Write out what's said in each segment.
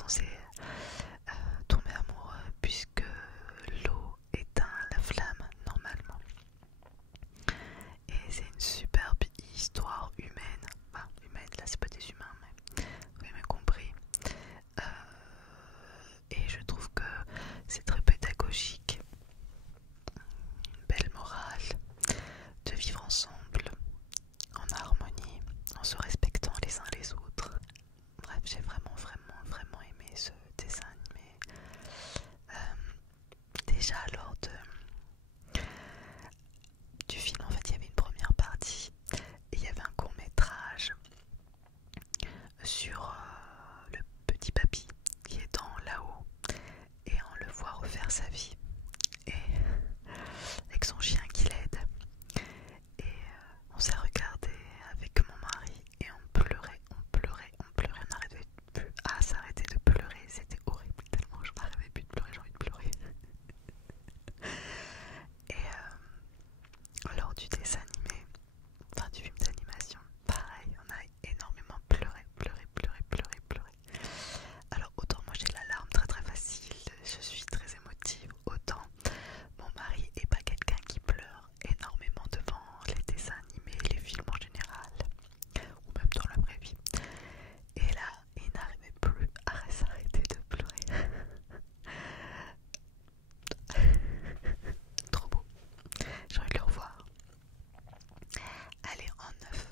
censé tomber amoureux puisque l'eau éteint la flamme normalement. Et c'est une superbe histoire humaine. Enfin, humaine, là c'est pas des humains, mais vous avez compris. Et je trouve que c'est très pédagogique. Une belle morale de vivre ensemble, en harmonie, en se respectant les uns les autres. Bref, j'ai vraiment aimé ce dessin animé. Déjà du film, en fait, il y avait une première partie et il y avait un court métrage sur le petit papy qui est dans là-haut et on le voit refaire sa vie et avec son chien qui l'aide. Et on s'est regardé avec mon mari et on n'arrivait plus à s'arrêter de pleurer, c'était horrible tellement je n'arrivais plus de pleurer, j'ai envie de pleurer. Et lors du dessin animé, enfin du film d'animation, pareil, on a énormément pleuré. Alors autant moi j'ai la larme très facile, je suis très émotive, autant mon mari est pas quelqu'un qui pleure énormément devant les dessins animés, les films en général, ou même dans la vraie vie. Et là, il n'arrivait plus à s'arrêter de pleurer. Trop beau. J'ai envie de le revoir. Allez, en neuf.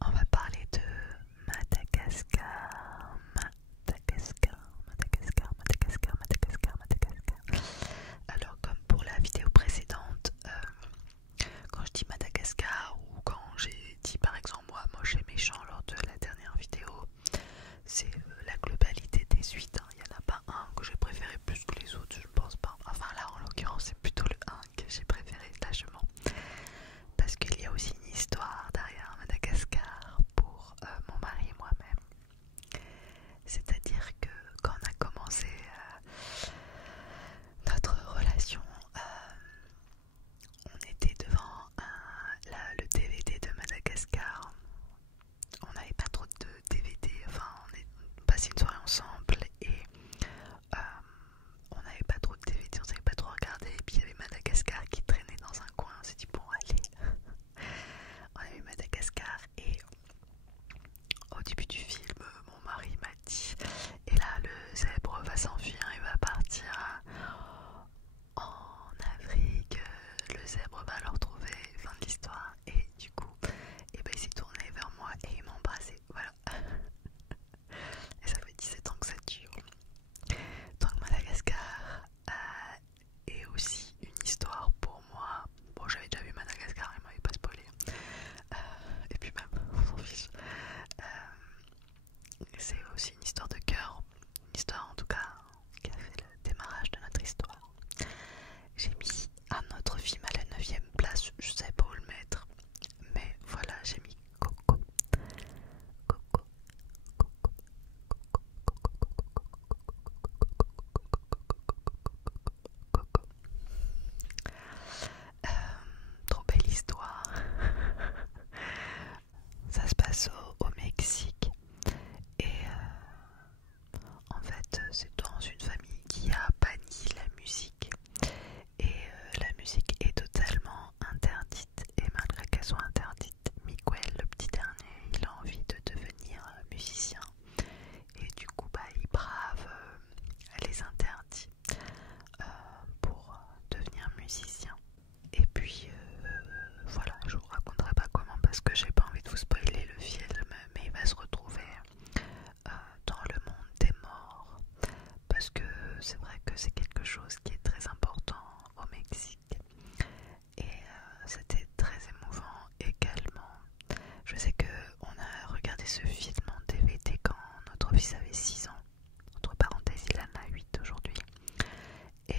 On va parler de Madagascar. Alors, comme pour la vidéo précédente, quand je dis Madagascar ou quand j'ai dit par exemple moi moche et méchant lors de la dernière vidéo, c'est la globalité des suites. Il n'y en a pas un que j'ai préféré plus que les autres, je pense pas. Enfin là en l'occurrence c'est plutôt le 1 que j'ai préféré lâchement. Parce qu'il y a aussi une histoire derrière Madagascar pour mon mari et moi-même. C'est-à-dire que quand on a commencé notre relation, on était devant le DVD de Madagascar. On n'avait pas trop de DVD, enfin on est passé une soirée ensemble et on n'avait pas trop de DVD, on savait pas trop regarder. Et puis il y avait Madagascar qui traînait dans un coin, on s'est dit bon allez, on a vu Madagascar et au début du film, mon mari m'a dit et là le zèbre va s'enfuir, il va partir en Afrique, le zèbre va le retrouver, fin de l'histoire. Et du coup, il s'est tourné vers moi et il m'a embrassé, voilà. Et ça fait 17 ans que ça dure. Donc Madagascar est aussi une histoire pour moi. Bon, j'avais déjà vu Madagascar, il m'avait pas spoilé. Et puis même, on s'en fiche. C'est aussi une histoire de cœur, une histoire en tout cas qui a fait le démarrage de notre histoire. J'ai mis un autre film à la 9ème place, je savais pas où le mettre, mais voilà, j'ai mis Coco. Trop belle histoire. Ça se passe au Mexique et en fait c'est dans une famille qui a banni la musique et la musique est totalement interdite et malgré qu'elle soit interdite, Miguel, le petit dernier, il a envie de devenir musicien et du coup il brave les interdits pour devenir musicien. Et puis voilà, je vous raconterai pas comment parce que j'ai pas envie de vous spoiler le film, mais il va se retrouver dans le monde des morts parce que c'est vrai que c'est quelque chose qui est très important au Mexique et c'était très émouvant également. Je sais que on a regardé ce film en DVD quand notre fils avait 6 ans, entre parenthèses il en a 8 aujourd'hui et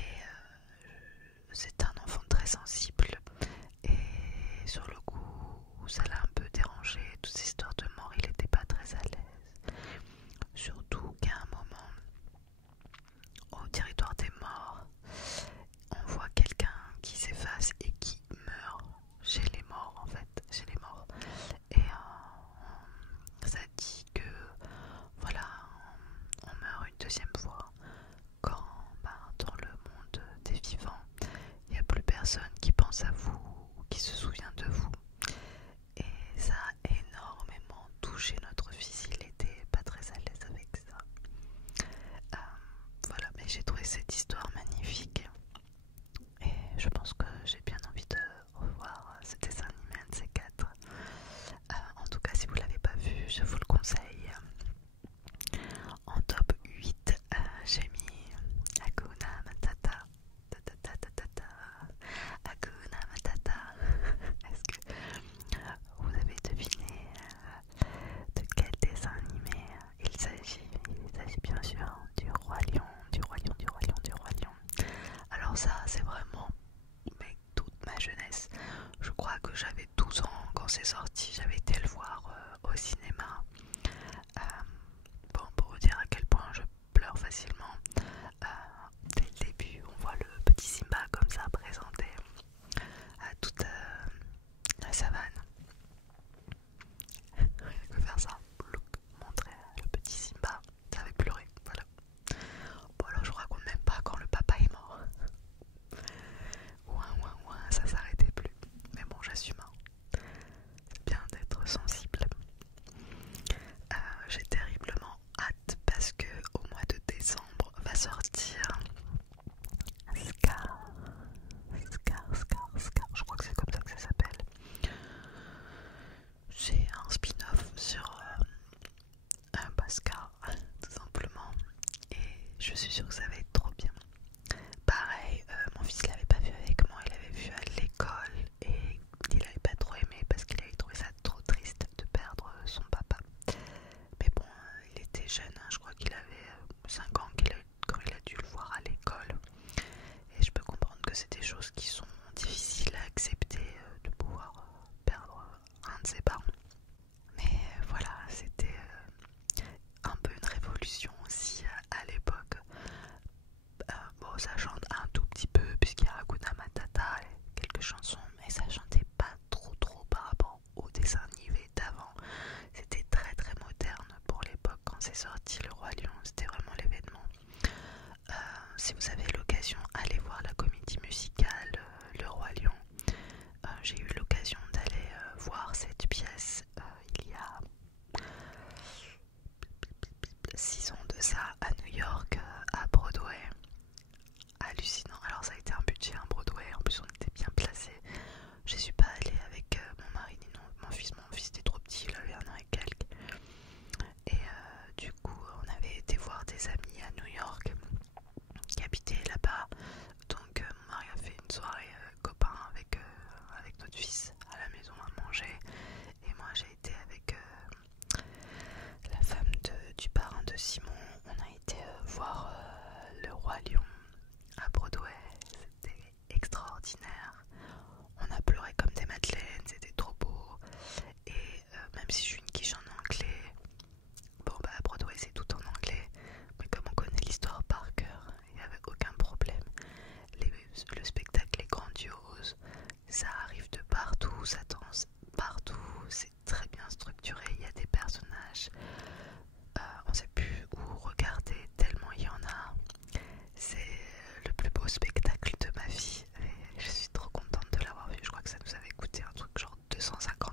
c'est un enfant très sensible et sur le coup ça l'a un peu dérangé, toutes ces histoires de mort, il était pas très à l'aise. Surtout qu'à un moment, au territoire des morts, on voit quelqu'un qui s'efface et qui meurt chez les morts en fait, chez les morts. Et ça dit que voilà, c'est sorti Le Roi Lion, c'était vraiment l'événement. Si vous avez l'occasion, allez voir la comédie musicale Le Roi Lion. J'ai eu l'occasion d'aller voir cette pièce il y a 6 ans de ça à New York, à Broadway. Hallucinant. Alors ça a été un budget, un Broadway, en plus on était bien placés. Je suis pas allée avec mon mari ni non, mon fils était trop petit, il avait 1 an et quelques. Et du coup on avait été voir des amis à New York qui habitaient là-bas. Donc mon mari a fait une soirée copain avec notre fils à la maison à manger. Et moi j'ai été avec la femme du parrain de Simon. On a été voir Le Roi Lion à Broadway. C'était extraordinaire. On a pleuré comme des madeleines, c'était trop beau. Et même si je suis une quiche en anglais, bon bah à Broadway c'est tout en anglais, mais comme on connaît l'histoire par cœur, il n'y avait aucun problème. Le spectacle est grandiose, ça arrive de partout, ça danse partout, c'est très bien structuré, il y a des personnages, on ne sait plus où regarder tellement il y en a. C'est le plus beau spectacle de ma vie et je suis trop contente de l'avoir vu. Je crois que ça nous avait coûté un truc genre $250.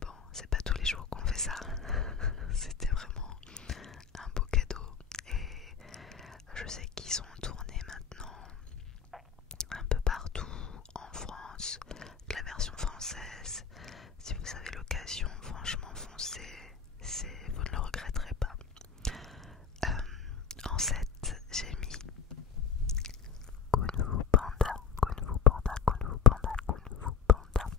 Bon, c'est pas tous les jours qu'on fait ça. C'était vraiment un beau cadeau. Et je sais qu'ils sont tournés maintenant un peu partout en France, la version française. Si vous avez l'occasion, franchement foncez, vous ne le regretterez pas. En 7, j'ai mis Kung Fu Panda, Kung Fu Panda, Kung Fu Panda, Kung Fu Panda.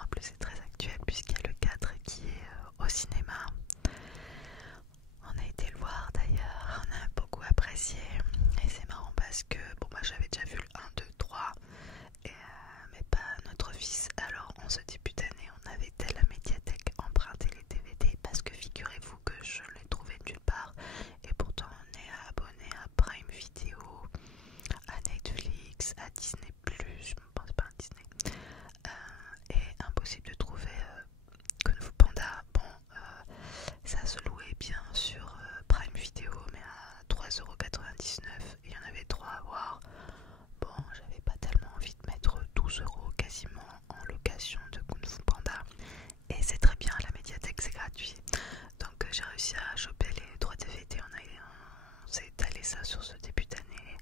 En plus c'est très actuel puisqu'il y a le 4 qui est au cinéma. On a été le voir d'ailleurs, on a beaucoup apprécié. Et c'est marrant parce que bon moi j'avais déjà vu le 1, 2, 3 et, mais pas notre fils. Alors en ce début d'année on avait dès la médiathèque emprunté les DVD parce que figurez-vous que je l'ai trouvé nulle part. Et pourtant on est abonné à Prime Video, à Netflix, à Disney+, je ne pense pas à Disney. Et impossible de trouver Kung Fu Panda. Bon, ça se louait bien sur Prime Video, mais à 3,99€. Il y en avait 3 à voir. Bon, j'avais pas tellement envie de mettre 12€ quasiment en location de Kung Fu Panda. Et c'est très bien, la médiathèque c'est gratuit. Donc j'ai réussi à choper les 3 DVD. On s'est étalé ça sur ce début d'année.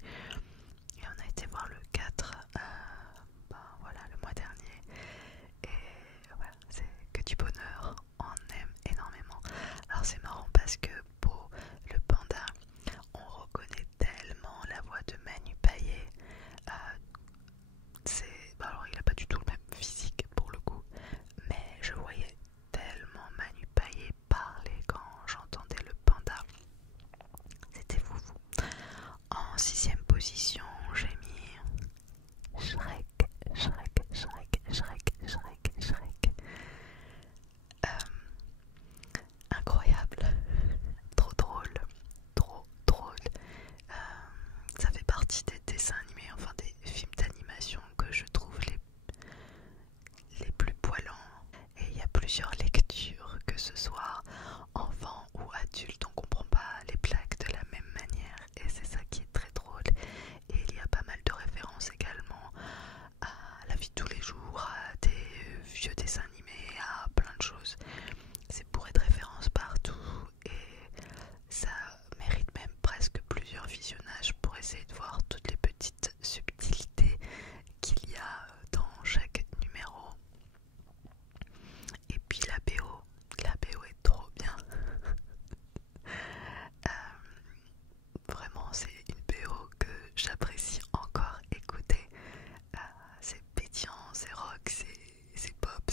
Et on a été voir le 4 voilà, le mois dernier. Et voilà, c'est que du bonheur. On aime énormément. Alors c'est marrant parce que pour le panda, on reconnaît tellement la voix de Manu Payet. Alors il a pas du tout le même physique pour le coup, mais je voyais tellement Manu Payet parler quand j'entendais le panda. C'était fou. En 6ème position, j'ai mis Shrek. Incroyable, trop drôle, trop drôle. Ça fait partie des dessins animés, enfin des films d'animation que je trouve les plus poilants. Et il y a plusieurs lectures, que ce soit enfant ou adulte, on comprend pas les blagues de la même manière. Et c'est ça qui est très drôle. Et il y a pas mal de références également à la vie de tous les jours, à des vieux dessins animés, à plein de choses. C'est bourré de références partout et ça mérite même presque plusieurs visionnages pour essayer de voir toutes les petites subtilités qu'il y a dans chaque numéro. Et puis la BO est trop bien. Vraiment c'est une BO que j'apprécie encore écouter. C'est pétillant, c'est rock, c'est pop,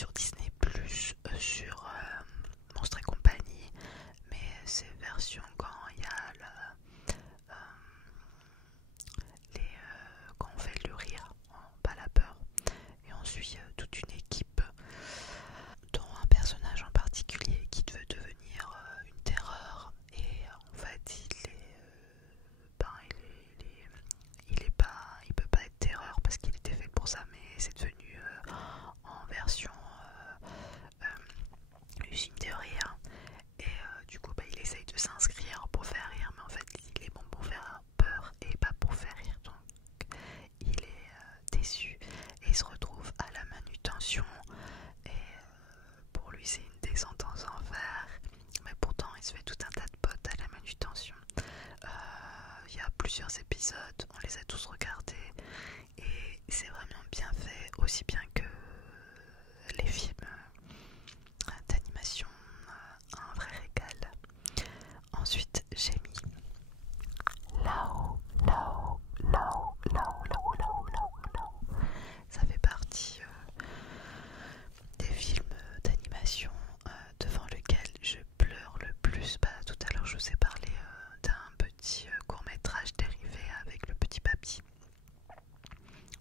sur Disney+, sur Monstres et compagnie, mais c'est version quand il y a quand on fait le rire, pas la peur. Et on suit toute une équipe, dont un personnage en particulier qui veut devenir une terreur. Et en fait, il peut pas être terreur parce qu'il était fait pour ça, mais c'est devenu en version usine de rire. Et du coup, il essaye de s'inscrire pour faire rire, mais en fait, il est bon pour faire peur et pas pour faire rire. Donc, il est déçu et il se retrouve à la manutention. Et pour lui, c'est une descente en enfer. Mais pourtant, il se fait tout un tas de potes à la manutention. Il y a plusieurs épisodes, on les a tous regardés et c'est vraiment bien fait, aussi bien que les films d'animation, un vrai régal. Ensuite, j'ai mis là-haut, là-haut, là-haut, là-haut, là-haut, là-haut, là-haut, là-haut. Ça fait partie des films d'animation devant lesquels je pleure le plus. Tout à l'heure, je vous ai parlé d'un petit court-métrage dérivé avec le petit papy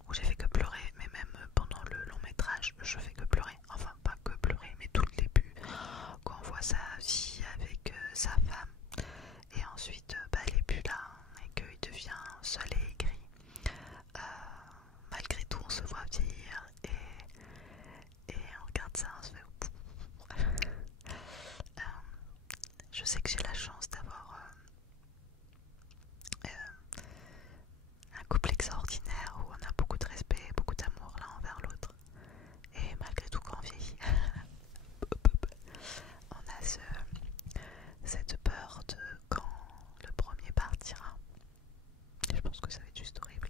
où j'ai fait que pleurer, mais même pendant le long-métrage, je fais que pleurer. Enfin, pas que pleurer, mais tout le début, quand on voit sa vie avec sa femme, et ensuite, elle est plus là, et qu'il devient seul et aigri. Malgré tout, on se voit vieillir, et on regarde ça, on se fait... Je sais que j'ai la chance d'avoir un couple extraordinaire où on a beaucoup de respect et beaucoup d'amour l'un envers l'autre. Et malgré tout, quand on vieillit, on a cette peur de quand le premier partira. Je pense que ça va être juste horrible.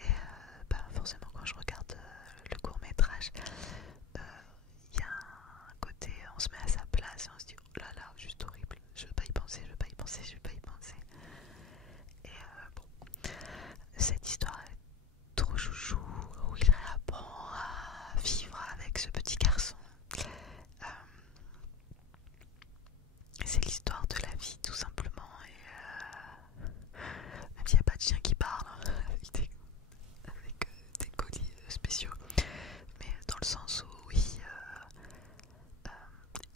Et forcément, quand je regarde le court-métrage, il y a un côté, on se met à sa place et on se dit oh là là, juste horrible, je veux pas y penser, je veux pas y penser, je veux pas y penser. Et bon, cette histoire est trop chouchou, où il réapprend à vivre avec ce petit garçon. C'est l'histoire de la vie tout simplement. Et même s'il n'y a pas de chien qui parle, avec des colis spéciaux, mais dans le sens où oui,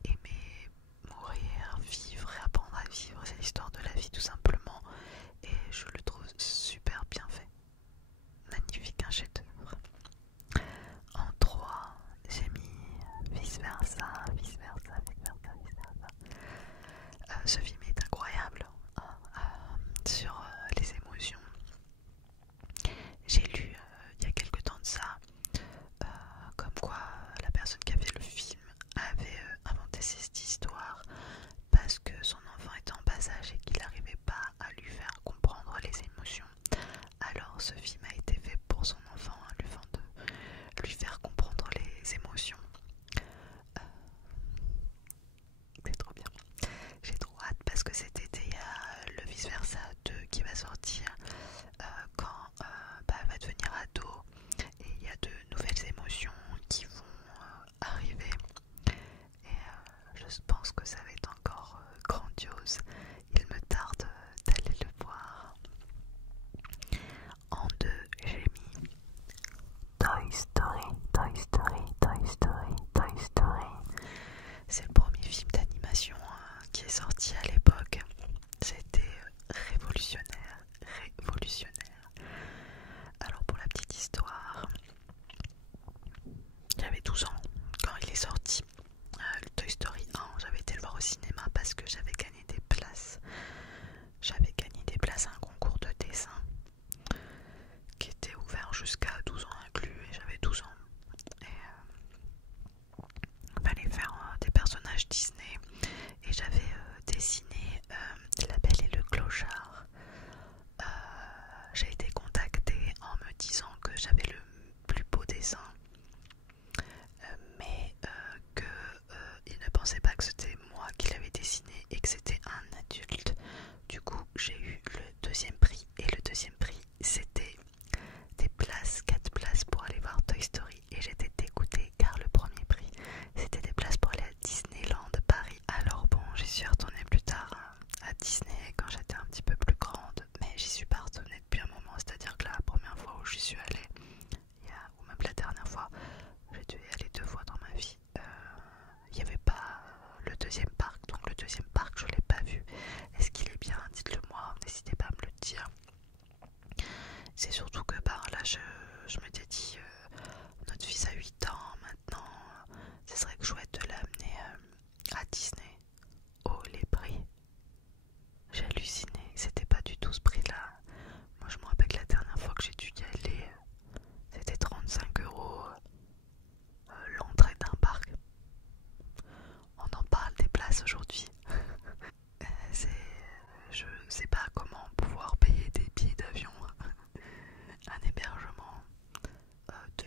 aimer, mourir, vivre et apprendre à vivre, c'est l'histoire de la vie tout simplement. Et je le trouve super bien fait, magnifique, un chef-d'œuvre. En 3, j'ai mis vice versa, vice versa, vice versa, vice versa. Ce film est incroyable sur les émotions. J'ai lu il y a quelque temps de ça, comme quoi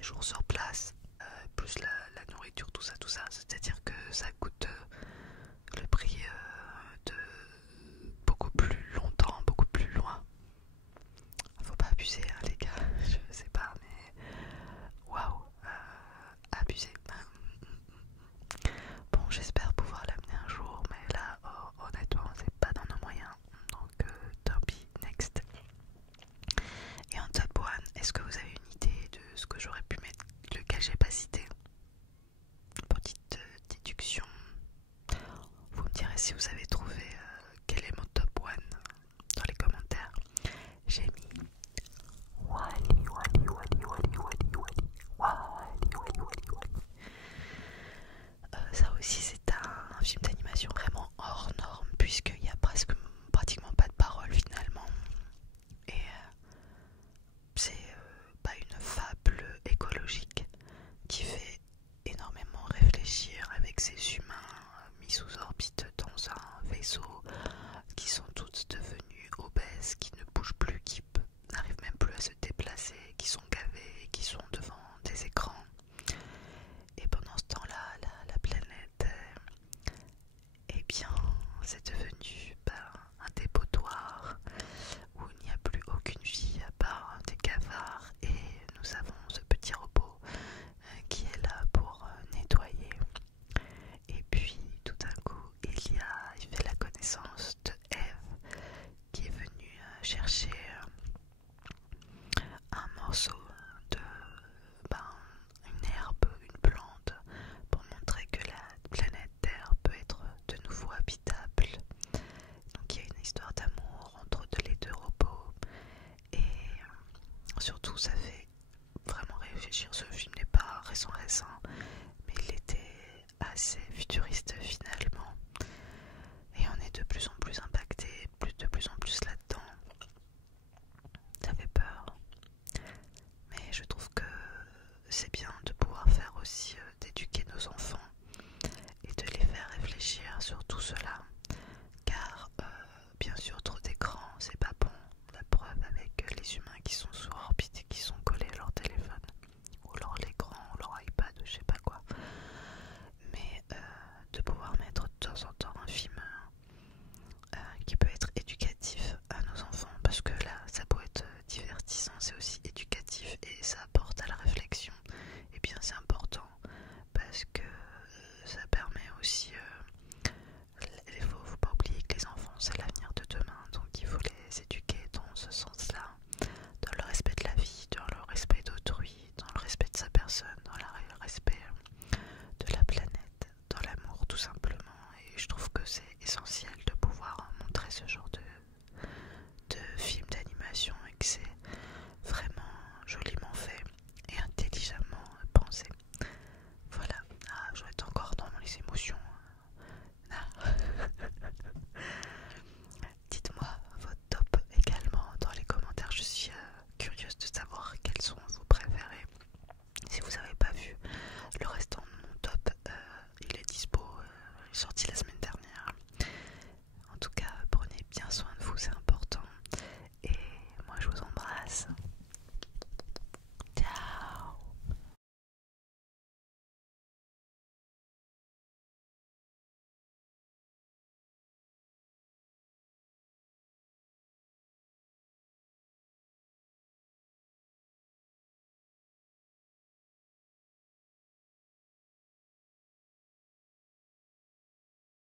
jours sur place, plus la nourriture, tout ça, c'est-à-dire que ça coûte le prix de beaucoup plus longtemps, beaucoup plus loin. Faut pas abuser, hein, les gars, je sais pas, mais waouh, abuser. Bon, j'espère pouvoir l'amener un jour, mais là, honnêtement, c'est pas dans nos moyens, donc tant pis, next. Et en top 1, est-ce que vous avez une idée de ce que j'aurais pu mettre, lequel j'ai pas cité? Petite déduction. Vous me direz si vous avez trouvé quel est mon top 1 dans les commentaires. J'ai mis Wally. Ça aussi c'est un film d'animation vraiment hors norme puisqu'il y a pratiquement pas de paroles finalement. Et c'est pas une fable écologique qui fait énormément réfléchir avec ces humains mis sous orbite dans un vaisseau qui sont tous devenus obèses, qui ne bougent plus, qui n'arrivent même plus à se déplacer, qui sont gavés, qui sont devant des écrans. Et pendant ce temps-là, la planète, eh bien, c'est devenu un dépotoir où il n'y a plus aucune vie à part des cafards, et nous avons ce petit robot qui est là pour nettoyer. Et puis tout d'un coup il fait la connaissance de Eve qui est venue chercher un morceau de une herbe, une plante, pour montrer que la planète Terre peut être de nouveau habitable. Donc il y a une histoire d'amour entre les deux robots, et surtout ça fait vraiment réfléchir. Ce film n'est pas récent, mais il était assez futuriste finalement, et on est de plus en plus impacté, de plus en plus là-dedans. Ça fait peur, mais je trouve que c'est bien de pouvoir faire aussi d'éduquer nos enfants et de les faire réfléchir sur tout cela.